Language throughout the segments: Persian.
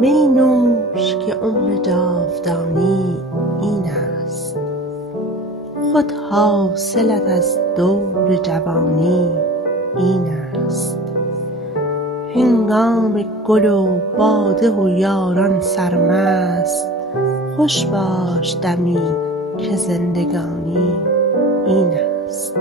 می نوش که عمر جاودانی این است، خود حاصلت از دور جوانی این است. هنگام گل و باده و یاران سرمست، خوش باش دمی که زندگانی این است.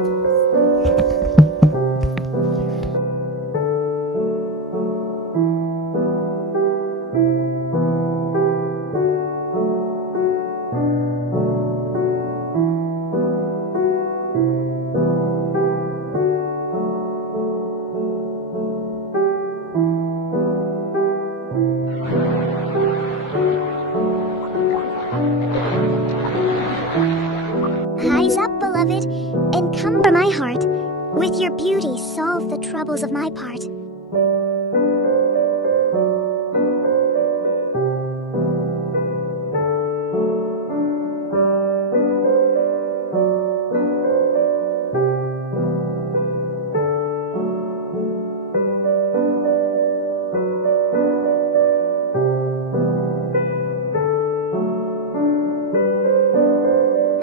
Rise up, beloved, encumber my heart. With your beauty solve the troubles of my part.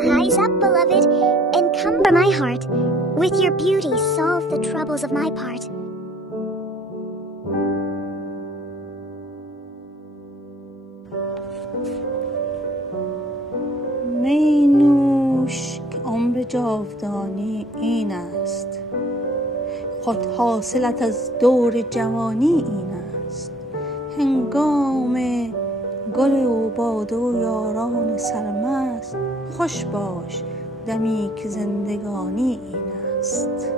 Rise up, beloved, encumber my heart. With your beauty solve the troubles of my part. می نوش که عمر جاودانی این است، خود حاصلت از دور جوانی این است. هنگام گل و باده و یاران سرمست، خوش باش دمی که زندگانی این است.